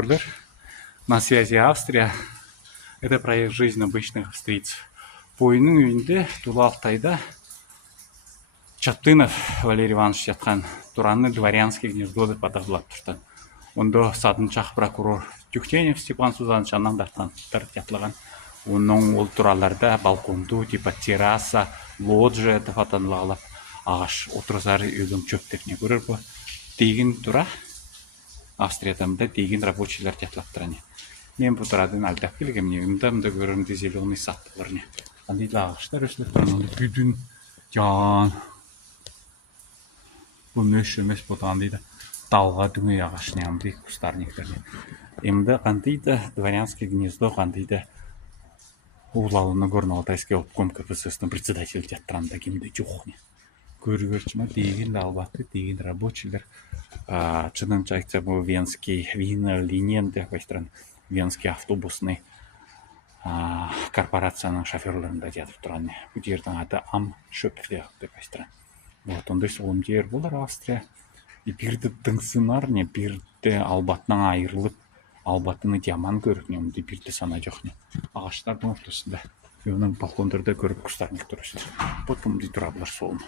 Спойлер. На связи Австрия. Это проект «Жизнь обычных австрийцев». По иным үйінде Тула Алтайда Чаттынов Валерий Иванович жатқан Туранны дворянский гнездо деп аталып тұрды. Онда садынчақ прокурор Тюхтенев Степан Сузанович анан дартандар жатылған. Оның ол тураларда балконду, типа терраса, лоджия деп аталып ағаш отырсар үйдің чөптеріне көрер бұл. Тегін тура Австриядамда тегін рабочийлер жатылып тұраны. Мен бұл турадың алдап келгем, мында көрімді зеленый саттыларыны. Андайды ағаштар өсіліп тұраны бүдін жан. Бұл мөш емес бұл андайды талға дүңей ағашыны амды кустарниктарны. Емді қандайды дворянский гнездо қандайды улауыны көрін Алтайский обком КПСС-ның председатель жаттыранда кемді жоқны. Көргөрчіма деген албаты, деген рабочийлер. Чынымча айтса бұл Венский линиян деп айтыран. Венский автобусный корпорацияның шоферларында жатып тұраны. Бұл жердің аты Ам Шөпфлех деп айтыран. Вот ондай соғым жер болар Австрия. Бирді дыңсынар, не бирді албатынан айырылып, албатыны жаман көріп, не ондай бирді сана жоқ не. Ағаштардың ортасында. Оның балкондарда көріп құстарник тұрасыз. Потом тұрабылар соғым.